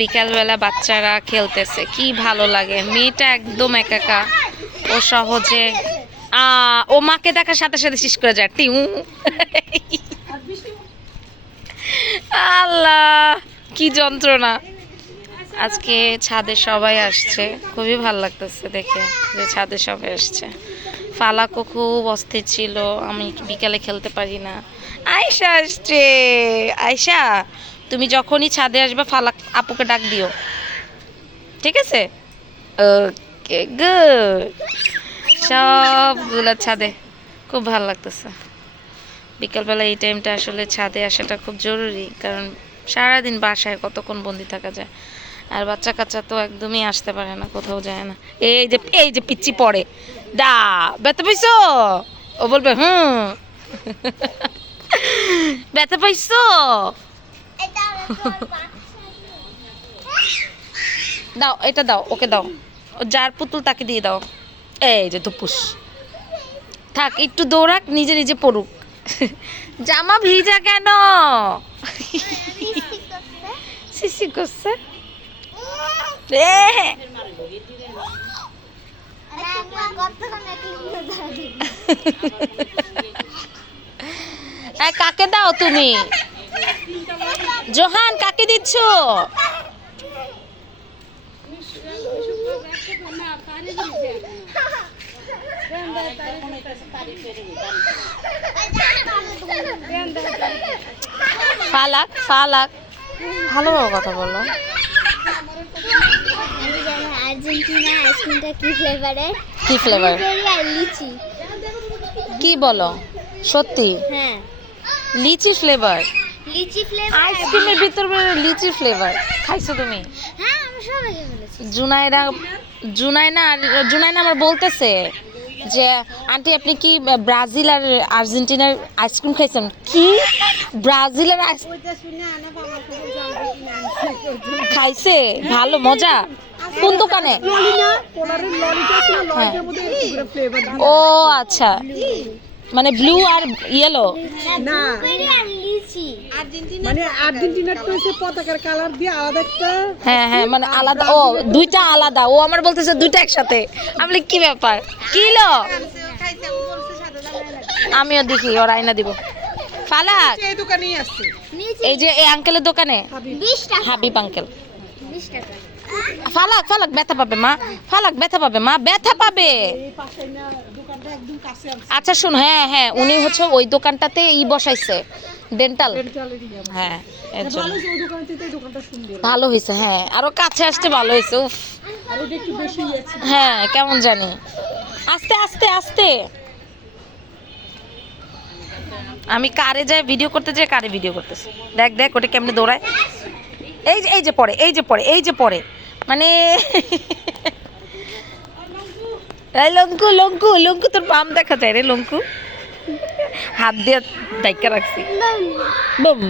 বিকালবেলা বাচ্চারা খেলতেছে, কি ভালো লাগে। মেয়েটা একদম একা, ও সহজে ও মাকে দেখার সাথে সাথে শেষ করে যায় টিউ। আল্লাহ কি যন্ত্রণা। আজকে ছাদে সবাই আসছে, খুবই ভালো লাগতেছে দেখে যে ছাদে সবাই আসছে। ফালাকও খুব অস্থির ছিল, আমি বিকালে খেলতে পারি না। আয়শা আসছে। আয়শা, তুমি যখনই ছাদে আসবে ফালাক আপুকে ডাক দিও, ঠিক আছে? Okay good. সবগুলা ছাদে, খুব ভালো লাগতেছে বিকালবেলা। এই টাইমটা আসলে ছাদে আসাটা খুব জরুরি, কারণ সারাদিন বাসায় কতক্ষণ বন্দি থাকা যায়। আর বাচ্চা কাচ্চা তো একদমই আসতে পারে না, কোথাও যায় না। এই যে পিচ্ছি পড়ে দা ব্যথা পাইছো, ও বলবে ব্যথা পাইছো। দাও এটা দাও, ওকে দাও, যার পুতুল তাকে দিয়ে দাও। এই যে দুপুস থাক, একটু দৌড়াক, নিজে নিজে পড়ুক। জামা ভিজা কেন? শিশি করছে। কাকে দাও তুমি? জোহান কাকে দিচ্ছ? ফালাক ফালাক, ভালোভাবে কথা বলো। আর্জেন্টিনা আইসক্রিমটা কি ফ্লেভারের? কি ফ্লেভার? লিচি। কি বলো সত্যি? হ্যাঁ লিচি ফ্লেভার। লিচি ফ্লেভার আইসক্রিমের ভিতর লিচি ফ্লেভার খাইছো তুমি? হ্যাঁ আমি সবাইকে বলেছি। জুনাইনা আমার বলতেছে যে আন্টি আপনি কি ব্রাজিল আর আর্জেন্টিনার আইসক্রিম খাইছেন? কি ব্রাজিল আর খাইছে? ভালো মজা? কোন দোকানে? ও আচ্ছা, মানে ব্লু আর ইয়েলো না, লিচি মানে আর্জেন্টিনার তো হচ্ছে পতাকার কালার দিয়ে আলাদা একটা। হ্যাঁ হ্যাঁ, মানে আলাদা। ও দুইটা আলাদা, ও আমার বলতেছে দুইটা একসাথে। আমি কি ব্যাপার, কিলো? আমিও দেখি, ওর আয়না দিব। ফালাক এই দোকানেই আছে। এই যে এই আঙ্কেলের দোকানে 20 টাকা। হাবিব আঙ্কেল। 20 টাকা। ফালাক ব্যথা পাবে মা, ফালাক ব্যথা পাবে মা, ব্যথা পাবে। এই পাশে না দোকানটা একদম কাছে আছে। আচ্ছা শুন, হ্যাঁ হ্যাঁ, উনি হচ্ছে ওই দোকানটাতে বসাইছে ডেন্টাল। হ্যাঁ এর জন্য ভালো যে ওই দোকানে থেকে এই দোকানটা সুন্দর। ভালো হয়েছে, হ্যাঁ আরো কাছে আসতে ভালো হয়েছে। উফ আর ওটা একটু বেশি আছে। হ্যাঁ কেমন জানি, আস্তে আস্তে আস্তে। আমি কারে যাই ভিডিও করতে যাই, কারে ভিডিও করতেছে। দেখ দেখ ওটা কেমনে দৌড়ায়। এই যে পড়ে মানে এই লঙ্কু লঙ্কু লঙ্কু, তোর পাম দেখা যায় রে লঙ্কু। হাত দিয়ে ডাইকা রাখছি। বুম।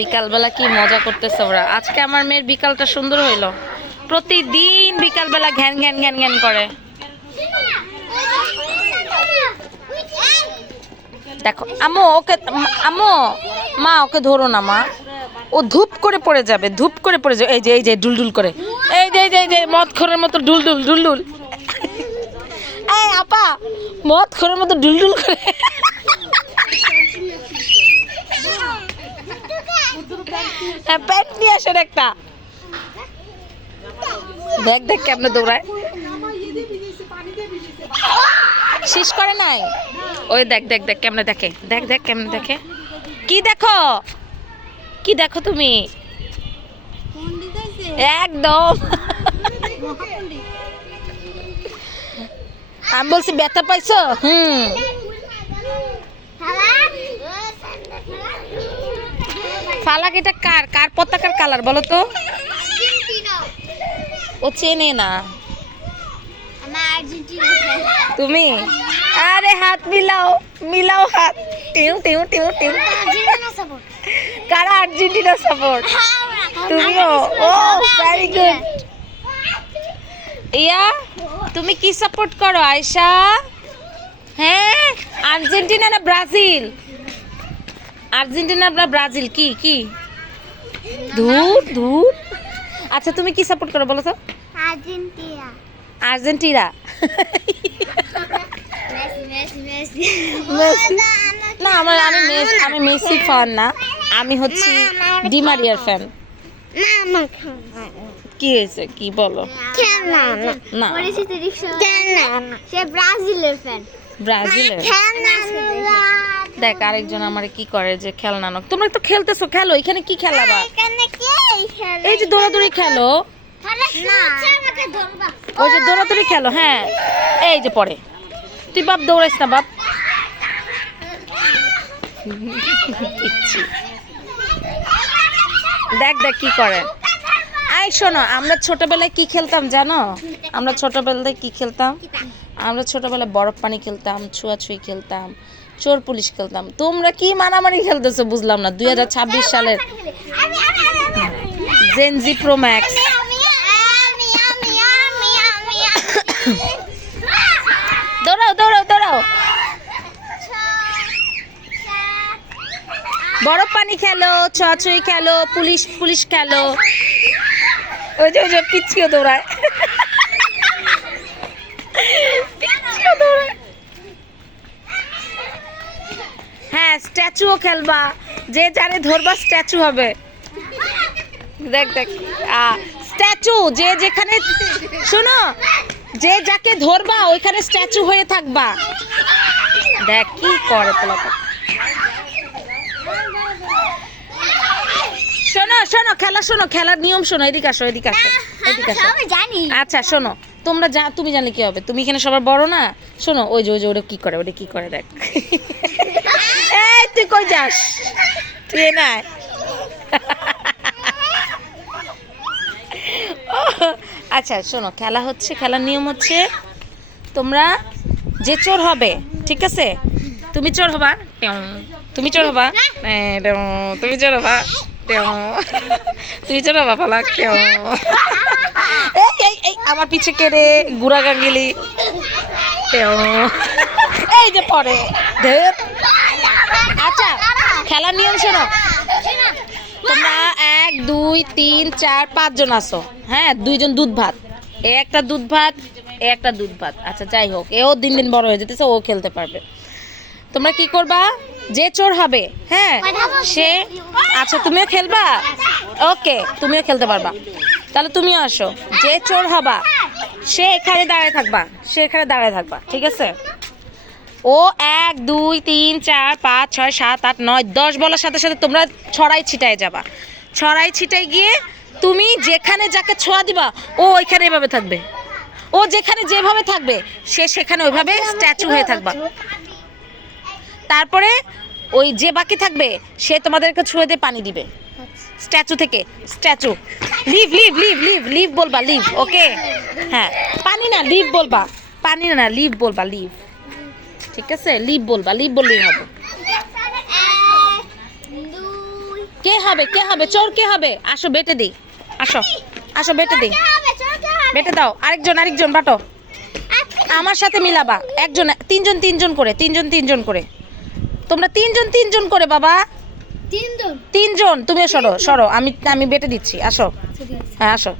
বিকালবেলা কি মজা করতেছে ওরা। আজকে আমার মেয়ের বিকালটা সুন্দর হইলো। প্রতিদিন বিকালবেলা ঘ্যান ঘ্যান ঘ্যান ঘ্যান করে। দেখো আম্মু ওকে, আম্মু মা ওকে ধরো না মা, ও ধূপ করে পড়ে যাবে, ধূপ করে পড়ে যাবে। এই যে ডুলডুল করে, এই যে মদ খোরের মতো ডুলডুল। এই আপা, মদ খোরের মতো ডুলডুল করে। হ্যাঁ প্যান্ট নিয়ে আসেন একটা। দেখ কেমনে দৌড়ায়। শেষ করে নাই। ওই দেখ কেমনে দেখে, দেখ কেমনে দেখে। কি দেখো তুমি? একদম আমি বলছি ব্যথা পাইছো? ফালাক এটা কার পতাকার কালার বলো তো? ও চেনে না। তুমি আরে হাত মিলাও হাত। টিউ কারা আর্জেন্টিনা সাপোর্ট? তুমিও? ও ভেরি গুড। ইয়া তুমি কি সাপোর্ট করো আয়েশা? হ্যাঁ, আর্জেন্টিনা না ব্রাজিল? আর্জেন্টিনা না ব্রাজিল? কি কি ধুর ধুর। আচ্ছা তুমি কি সাপোর্ট করো বলো তো? Argentina. Argentina. Messi Messi Messi? না আমি মেসি ফ্যান না, আমি হচ্ছি ডিমারিয়ার ফ্যান। না কি হয়েছে কি বলো? খেলনা না। পরিচিত রিকশা খেলনা সে ব্রাজিলের ফ্যান। ব্রাজিলের? খেলনা দেখ আরেকজন আমার কি করে যে খেলনা নক। তোমরা তো খেলতেছো, খেলো। এখানে কি খেলাবা? এখানে কে খেলে? এই যে দৌড়াদৌড়ি খেলো, না আমাকে ধরবা। ওই যে দৌড়াদৌড়ি খেলো। হ্যাঁ এই যে পড়ে, তুই বাপ দৌড়াইস না বাপ। পিচ্ছি। দেখ দেখ কি করে। আই শোনো, আমরা ছোটবেলায় কি খেলতাম জানো? আমরা ছোটবেলায় কি খেলতাম? আমরা ছোটবেলায় বরফ পানি খেলতাম, ছুঁয়াছুঁই খেলতাম, চোর পুলিশ খেলতাম। তোমরা কি মারামারি খেলতেছো বুঝলাম না। 2026 সালের জেনজি প্রো ম্যাক্স। দৌড়াও দৌড়াও দৌড়াও, বরফ পানি খেলো, ছুঁয়াছুঁই খেলো, পুলিশ পুলিশ খেলো। ওই যে পিচ্ছিও দৌড়ায়, পিচ্ছিও দৌড়ায়। হ্যাঁ স্ট্যাচুও খেলবা, যে যারে ধরবা স্ট্যাচু হবে। দেখ দেখ স্ট্যাচু, যে যেখানে শোনো, যে যাকে ধরবা ওইখানে স্ট্যাচু হয়ে থাকবা। দেখ কি করে পোলাপা। শোনো শোনো খেলা, শোনো খেলার নিয়ম শোনো। এদিকে আসো এদিকে আসো এদিকে আসো। আমি জানি। আচ্ছা শোনো, তোমরা তুমি জানলে কি হবে? তুমি এখানে সবার বড় না। শোনো ওই যে ওটা কি করে, ওটা কি করে দেখ। এই তুই কই যাস? তুই না। আচ্ছা শোনো, খেলা হচ্ছে, খেলার নিয়ম হচ্ছে তোমরা যে চোর হবে, ঠিক আছে? তুমি চোর হবা, তুমি চোর হবা, তুমি চোর হবা, তুমি চোর হবা ফালাক। এই আমার পিছে কে রে? গুড়া গাঙ্গিলি। এই যে পরে। আচ্ছা খেলার নিয়ম শোনো, তোমরা 1 2 3 4 5 জন আসো। হ্যাঁ 2 জন দুধ ভাত, এ একটা দুধ ভাত, এ একটা দুধ ভাত। আচ্ছা যাই হোক, এও দিন দিন বড় হয়ে যেতেছে, ও খেলতে পারবে। তোমরা কি করবা? যে চোর হবে, হ্যাঁ সে, আচ্ছা তুমিও খেলবা? ওকে তুমিও খেলতে পারবা। তাহলে তুমিও আসো। যে চোর হবা সে এখানে দাঁড়ায় থাকবা, সে এখানে দাঁড়ায় থাকবা, ঠিক আছে? ও 1 2 3 4 5 6 7 8 9 10 বলার সাথে সাথে তোমরা ছড়াই ছিটায় যাবা। ছড়াই ছিটাই গিয়ে তুমি যেখানে যাকে ছোঁয়া দিবা ও ওইখানে এভাবে থাকবে, ও যেখানে যেভাবে থাকবে সে সেখানে ওইভাবে স্ট্যাচু হয়ে থাকবা। তারপরে ওই যে বাকি থাকবে সে তোমাদেরকে ছুঁয়ে দিয়ে পানি দিবে স্ট্যাচু থেকে। Statue leave leave leave leave leave বলবা, লিভ। ওকে হ্যাঁ, পানি না লিভ বলবা, পানি না লিভ বলবা, লিভ। ঠিক আছে, লিভ বলবা, লিভ বললেই হবে। কে হবে, কে হবে চোর? কে হবে? আসো বেটে দিই, আসো আসো বেটে দিই, বেটে দাও। আরেকজন আরেকজন বাটো, আমার সাথে মিলাবা। একজন 3 জন 3 জন করে, 3 জন 3 জন করে। তোমরা 3 জন 3 জন করে বাবা, 3 জন। তুমিও সরো সরো, আমি বেটে দিচ্ছি। আসো হ্যাঁ আসো,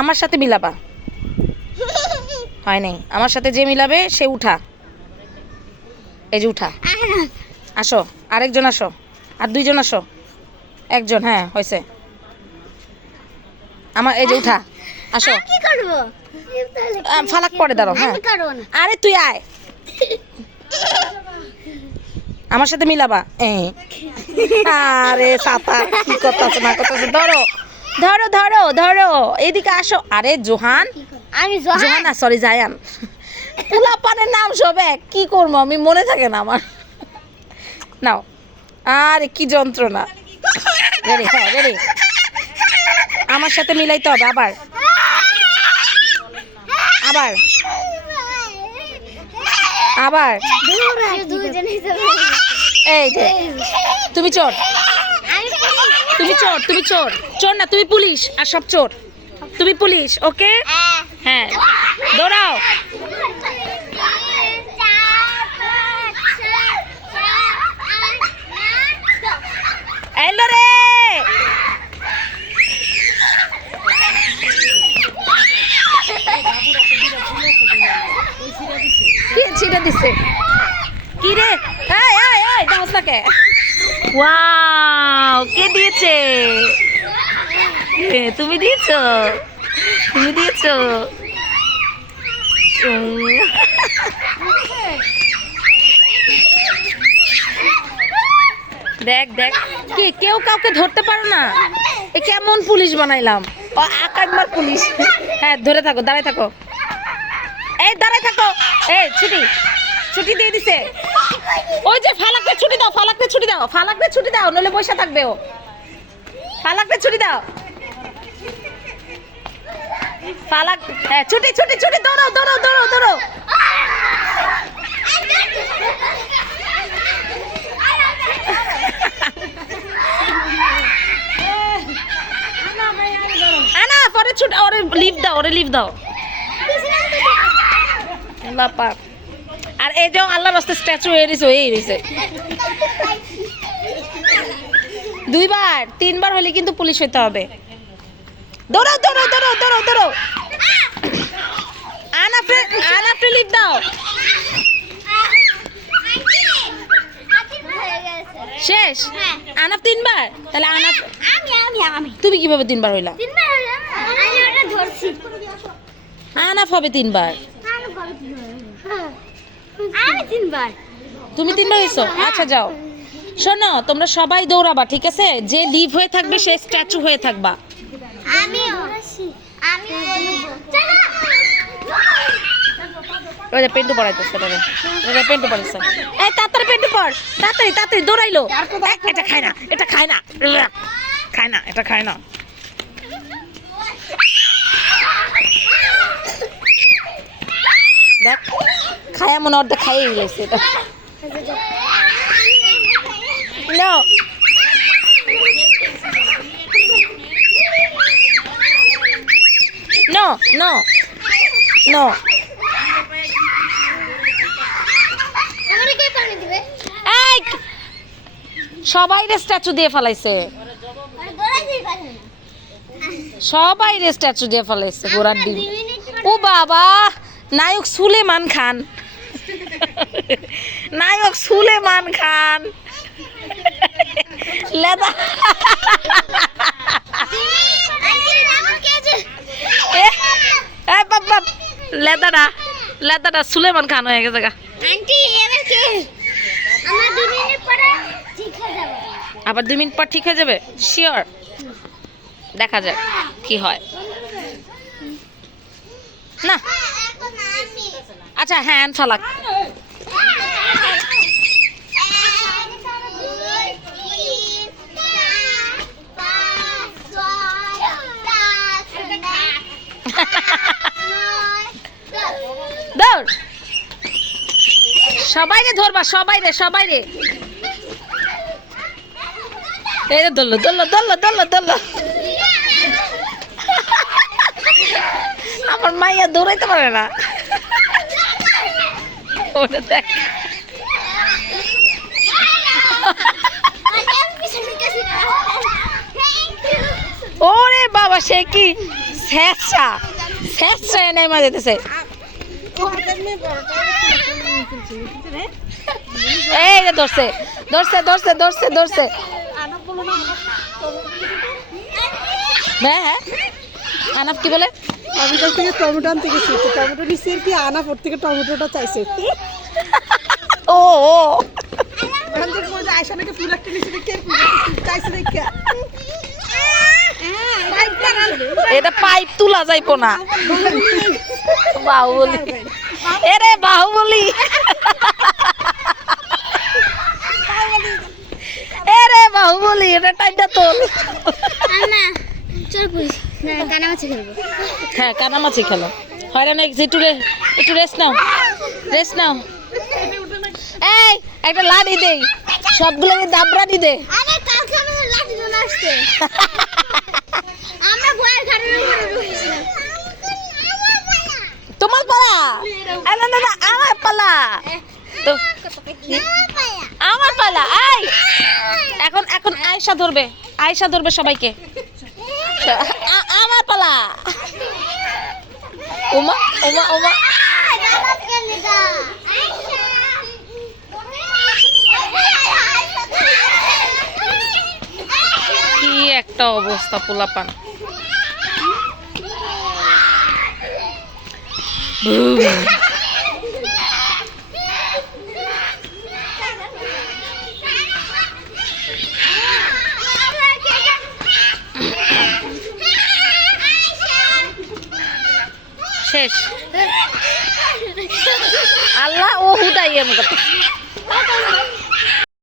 আমার সাথে মিলাবা। হয় নাই, আমার সাথে যে মিলাবে সে উঠা। এই যে উঠা। আসো আরেকজন আসো, আর 2 জন আসো। একজন, হ্যাঁ হয়েছে। আমার এই যে উঠা, আসো। কি করব? ফালাক পরে দাঁড়াও। হ্যাঁ আমি করব না। আরে তুই আয়, আমার সাথে মিলাবা। আরে সাতা কি করতেছ না করতেছ? ধরো ধরো ধরো ধরো, এদিকে আসো। আরে জোহান, আমি জোহান না সরি জায়ান। পোলাপানের নাম সব এক, কি করবো আমি, মনে থাকে না আমার। নাও, আরে কি যন্ত্রণা। রেডি? হ্যাঁ রেডি। আমার সাথে মিলাইতে হবে আবার, আবার আবার। এই যে তুমি চোর, তুমি চোর, তুমি চোর। চোর না, তুমি পুলিশ। আর সব চোর, তুমি পুলিশ। ওকে হ্যাঁ দৌড়াও। এলো রে। কি ছিঁড়ে দিছে? কি রে? এই এই এই দাও তাকে। ওয়াও, কে দিয়েছে? তুমি দিয়েছো? তুমি দিয়েছো? দেখ দেখ, কি কেউ কাউকে ধরতে পারো না? এ কেমন পুলিশ বানাইলাম? ও আকাশমার পুলিশ। হ্যাঁ ধরে থাকো, দাঁড়ায় থাকো। এই দাঁড়ায় থাকো। এই ছুটি, ছুটি দিয়ে দিছে। ওই যে ফালাককে ছুটি দাও, ফালাককে ছুটি দাও, ফালাককে ছুটি দাও, নইলে বসে থাকবে ও। ফালাককে ছুটি দাও। ফালাক, হ্যাঁ ছুটি ছুটি ছুটি, দৌড়ো দৌড়ো দৌড়ো দৌড়ো। আনা পরে ছুট, ওরে লিভ দাও, ওরে লিভ দাও। বাপা, আর এই যে আল্লাহর রাস্তা স্ট্যাচু হয়ে রয়েছে, এই রয়েছে। 2 বার 3 বার হলে কিন্তু পুলিশ হইতে হবে। দৌড়াও দৌড়াও দৌড়াও দৌড়াও দৌড়াও। আনাফে লিভ দাও। শেষ? আনাফ 3 বার? তাহলে আনাফ, তুমি কিভাবে 3 বার হইলা? আনাফ হবে 3 বার। তুমি 3 বার হইছো? আচ্ছা যাও। শোনো, তোমরা সবাই দৌড়াবা, ঠিক আছে? যে লিভ হয়ে থাকবে সে স্ট্যাচু হয়ে থাকবা। ওই যে পেন্টু পড়াইতেছে, এটা পেন্টু পড়াইছে। এই তাড়াতাড়ি পেন্টু পড়, তাড়াতাড়ি তাড়াতাড়ি দৌড়াইলো। এটা খায় না, এটা খায় না, খায় না, এটা খায় না। দেখ খায়া মনে অর্ধেক খাইয়ে গেছে এটা। No. No, no, no. এই সবাই রে স্ট্যাচু দিয়ে ফেলাইছে, সবাই রে স্ট্যাচু দিয়ে ফেলাইছে গোড়ার ডিম। ও বাবা, নায়ক সুলেমান খান, নায়ক সুলেমান খান। লেদা লেদাটা লেদাটা সুলেমান খান হয়ে গেছে গা। আবার 2 মিনিট পর ঠিক হয়ে যাবে? শিওর? দেখা যাক কি হয়। না আচ্ছা হ্যাঁ ফালাক। দৌড়, সবাই রে ধরবা, সবাই রে, সবাই রে। এই রে দৌড়লো দৌড়লো দৌড়লো দৌড়লো দৌড়লো। আমার মাইয়া দৌড়াইতে পারে না। ওটা দেখ, ওরে বাবা সে কি স্যাঁচা স্যাঁচা এনে মা যেতেছে। এই রে ধরছে ধরছে ধরছে ধরছে ধরছে। হ্যাঁ হ্যাঁ আনাফ কি বলে? আমি কাছ থেকে টমেটো আনতে গেছি, টমেটো নিচ্ছি আর কি, আনাফ ওর থেকে টমেটোটা চাইছে। ও ও আয়সা নাকি ফুল একটা নিচে কে চাইছে দেখে। এটা পাইপ তুলা যাইবো না। বাহুবলি, এরে বাহুবলি, এরে বাহুবলি, এটা টাইটা তোল। হ্যাঁ কানামাছি খেলো, হয় না? একটু একটু রেস্ট নাও, রেস্ট নাও। এই একটা লাঠি দেই, সবগুলোকে দাবরানি দে। তোমার না না না, আমার পালা তো, আমার পালা। আই এখন এখন আয়শা ধরবে, আয়শা ধরবে সবাইকে। আমার পালা। ওমা ওমা ওমা, কি একটা অবস্থা পোলাপান। শেষ। আল্লাহ ও হুদাই এমন করতেছে।